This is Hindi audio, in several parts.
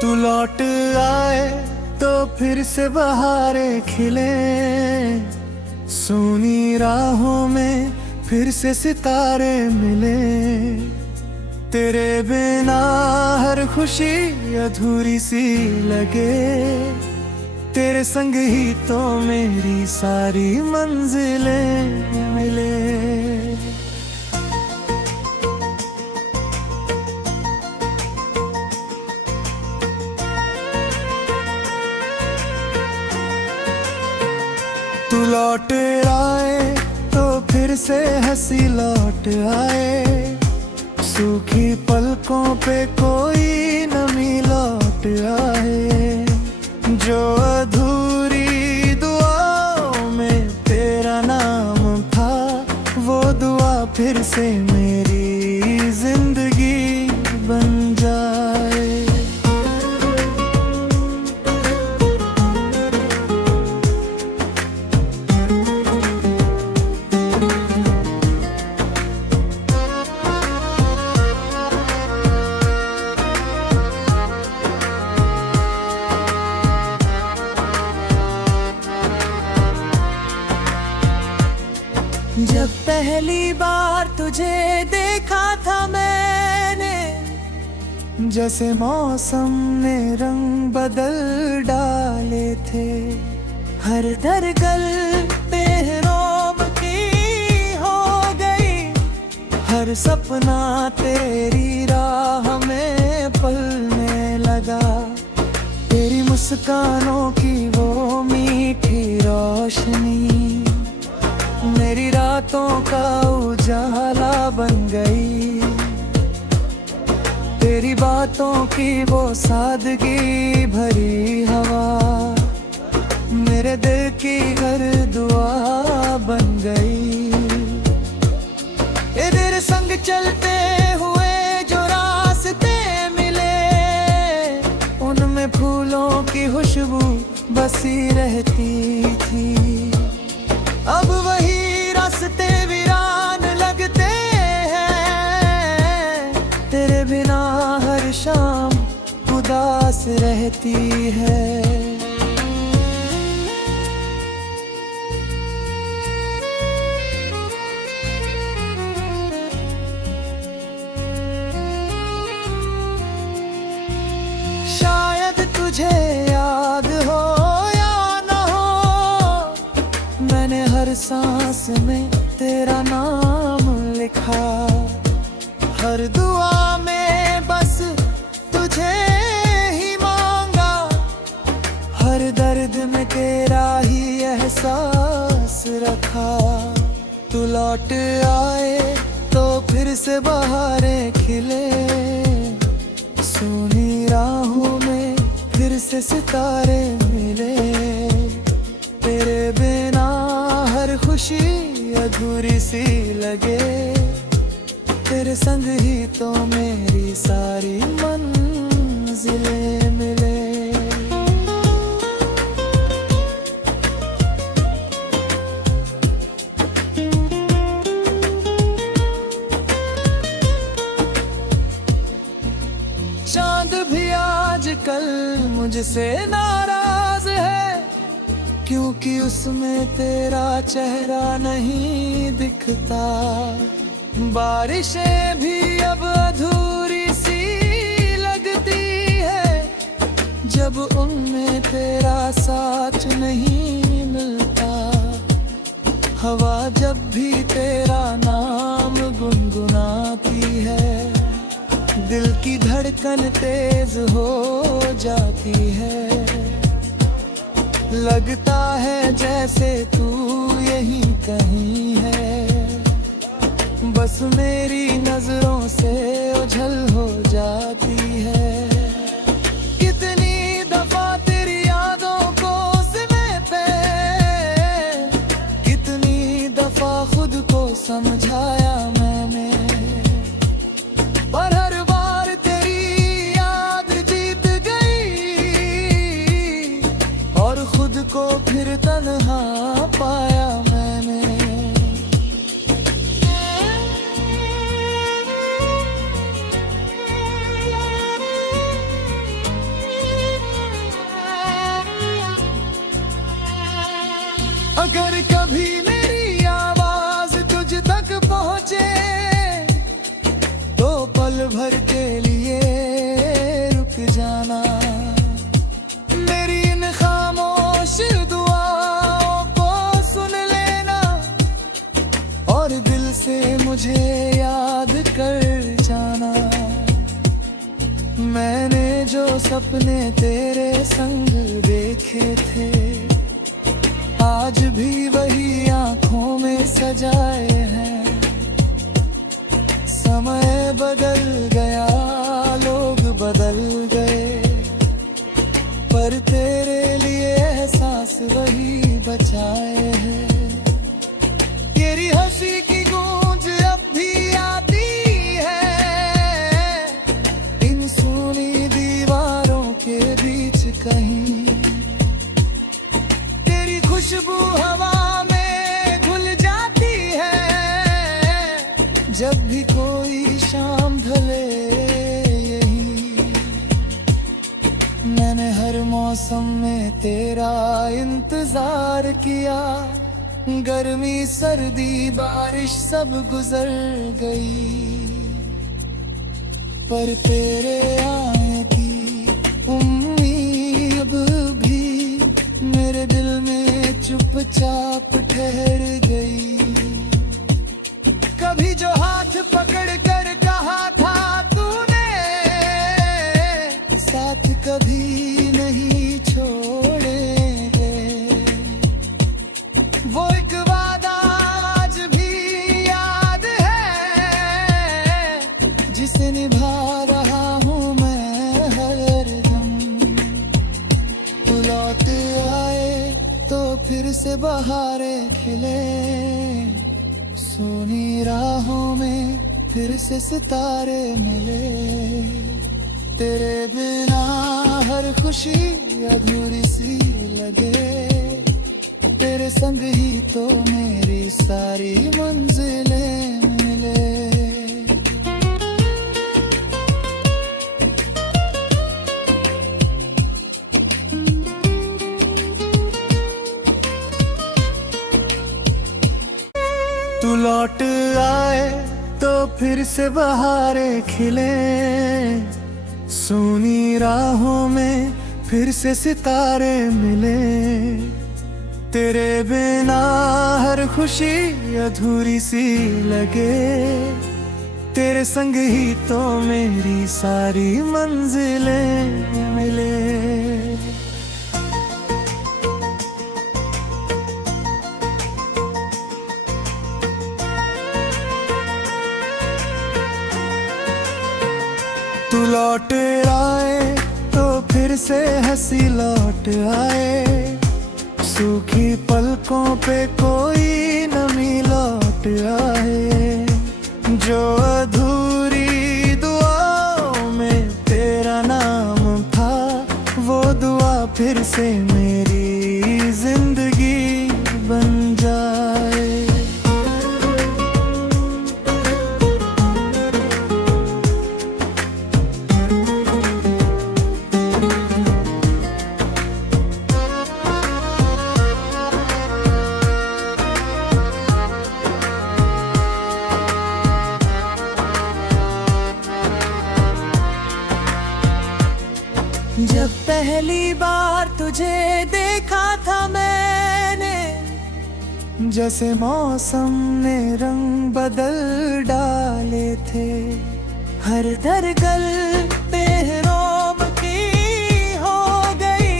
तू लौट आए तो फिर से बहारें खिले, सूनी राहों में फिर से सितारे मिले। तेरे बिना हर खुशी अधूरी सी लगे, तेरे संग ही तो मेरी सारी मंजिलें मिले। तू लौट आए तो फिर से हंसी लौट आए, सूखी पलकों पे कोई नमी लौट आए। जो अधूरी दुआओं में तेरा नाम था, वो दुआ फिर से मेरी जिंदगी बन जाए। जब पहली बार तुझे देखा था मैंने, जैसे मौसम ने रंग बदल डाले थे। हर धड़कन तेरों की हो गई, हर सपना तेरी राह में पलने लगा। तेरी मुस्कानों की वो मीठी रोशनी मेरी रातों का उजाला बन गई। तेरी बातों की वो सादगी भरी हवा मेरे दिल की हर दुआ बन गई। तेरे संग चलते हुए जो रास्ते मिले, उनमें फूलों की खुशबू बसी रहती थी। अब वही रास्ते वीरान लगते हैं, तेरे बिना हर शाम उदास रहती है। शायद तुझे याद हो हर सांस में तेरा नाम लिखा, हर दुआ में बस तुझे ही मांगा। हर दर्द में तेरा ही एहसास रखा। तू लौट आए तो फिर से बहारें खिले, सूनी राहों में फिर से सितारे मिले। तेरे बिना हर खुशी अधूरी सी लगे, तेरे संग ही तो मेरी सारी मंजिलें मिले। चांद भी आजकल मुझसे नाराज है, क्योंकि उसमें तेरा चेहरा नहीं दिखता। बारिशें भी अब अधूरी सी लगती है, जब उनमें तेरा साथ नहीं मिलता। हवा जब भी तेरा नाम गुनगुनाती है, दिल की धड़कन तेज हो जाती है। लगता है जैसे तू यहीं कहीं है, बस मेरी नजरों से ओझल हो जाती है। कितनी दफा तेरी यादों को समेटे, कितनी दफा खुद को समझाया मैंने, पर हर बार तेरी याद जीत गई और खुद को फिर तन्हा पाया मैंने। अगर कभी मेरी आवाज तुझ तक पहुंचे तो पल भर के लिए रुक जाना। मेरी इन खामोश दुआओं को सुन लेना और दिल से मुझे याद कर जाना। मैंने जो सपने तेरे संग देखे थे आज भी वही आंखों में सजाए हैं। समय बदल गया, लोग बदल गए, पर तेरे लिए एहसास वही बचाए हैं। तेरी हंसी की गूंज अब भी आती है इन सूनी दीवारों के बीच कहीं। तेरी खुशबू हवा में घुल जाती है जब भी कोई शाम ढले यही। मैंने हर मौसम में तेरा इंतजार किया, गर्मी सर्दी बारिश सब गुजर गई, पर तेरे आने की उम्मीद भी मेरे दिल में चुपचाप ठहर गई। कभी जो हाथ पकड़ कर कहा था तूने साथ कभी नहीं छोड़ेंगे, वो एक वादा आज भी याद है जिसे निभा रहा हूँ मैं हरदम। तू लौट आए तो फिर से बहारें खिले, सोनी राहों में फिर से सितारे मिले। तेरे बिना हर खुशी अधूरी सी लगे, तेरे संग ही तो मेरी सारी मंजिलें मिले। तू लौट आए तो फिर से बहारें खिले, सूनी राहों में फिर से सितारे मिले। तेरे बिना हर खुशी अधूरी सी लगे, तेरे संग ही तो मेरी सारी मंजिलें मिले। तू लौट आए तो फिर से हंसी लौट आए, सूखी पलकों पे कोई नमी लौट आए। जो अधूरी दुआओं में तेरा नाम था वो दुआ फिर से मेरी जिंदगी बन जाए। जब पहली बार तुझे देखा था मैंने, जैसे मौसम ने रंग बदल डाले थे। हर धड़कन पे रोम की हो गई,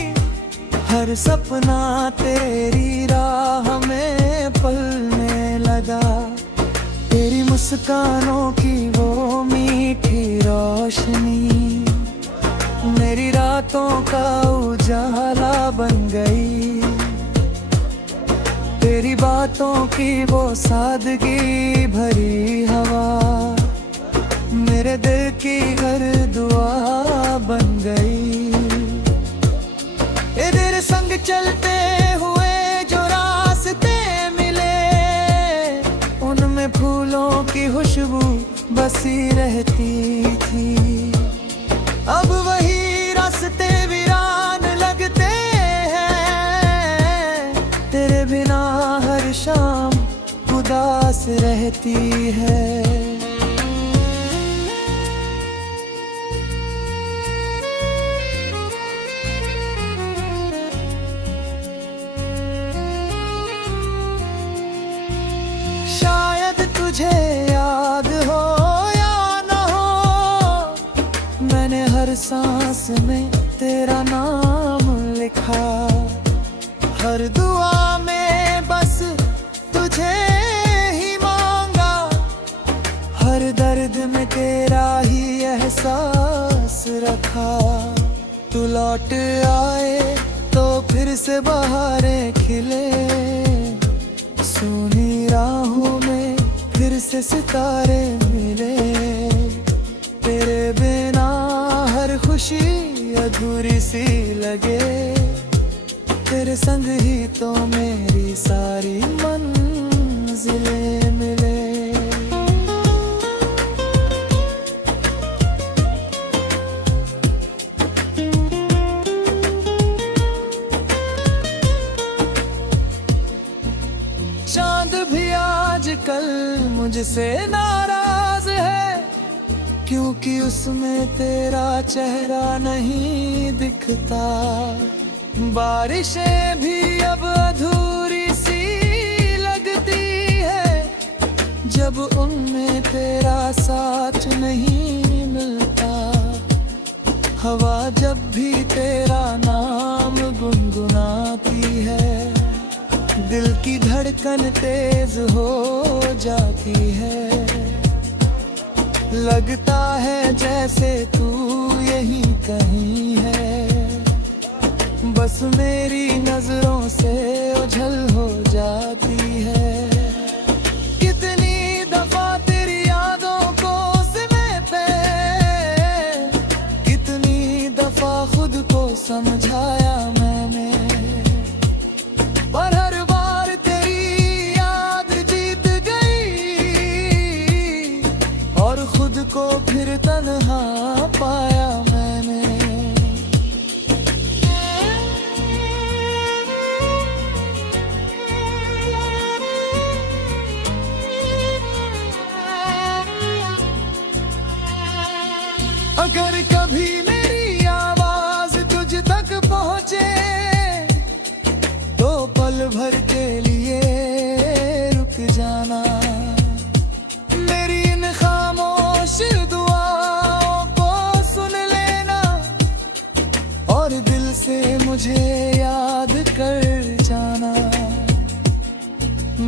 हर सपना तेरी राह में पलने लगा। तेरी मुस्कानों की वो मीठी रोशनी मेरी रातों का उजाला बन गई। तेरी बातों की वो सादगी भरी हवा मेरे दिल की हर दुआ बन गई। तेरे संग चलते हुए जो रास्ते मिले, उनमें फूलों की खुशबू बसी रहती थी। अब वही रास्ते वीरान लगते हैं, तेरे बिना रहती है। शायद तुझे याद हो या न हो, मैंने हर सांस में तेरा नाम लिखा। हर दुआ में बस तुझे ही मांगा, हर दर्द में तेरा ही एहसास रखा। तू लौट आए तो फिर से बहारें खिले, सुनी राहों में फिर से सितारे मिले। तेरे बिना हर खुशी अधूरी सी लगे, तेरे संग ही तो मेरी सारी मंजिलें मिले। चांद भी आजकल मुझसे नाराज है, क्योंकि उसमें तेरा चेहरा नहीं दिखता। बारिशें भी अब अधूरी सी लगती है, जब उनमें तेरा साथ नहीं मिलता। हवा जब भी तेरा नाम गुनगुनाती है, दिल की धड़कन तेज हो जाती है। लगता है जैसे तू यहीं कहीं है, बस मेरी नजरों से ओझल हो जाती है। कितनी दफा तेरी यादों को समेटे, कितनी दफा खुद को समझाया मैंने, पर हर बार तेरी याद जीत गई और खुद को फिर तन्हा पाया मैंने। अगर कभी मेरी आवाज तुझ तक पहुंचे, तो पल भर के लिए रुक जाना। मेरी इन खामोश दुआओं को सुन लेना, और दिल से मुझे याद कर जाना।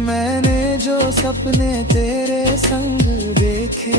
मैंने जो सपने तेरे संग देखे,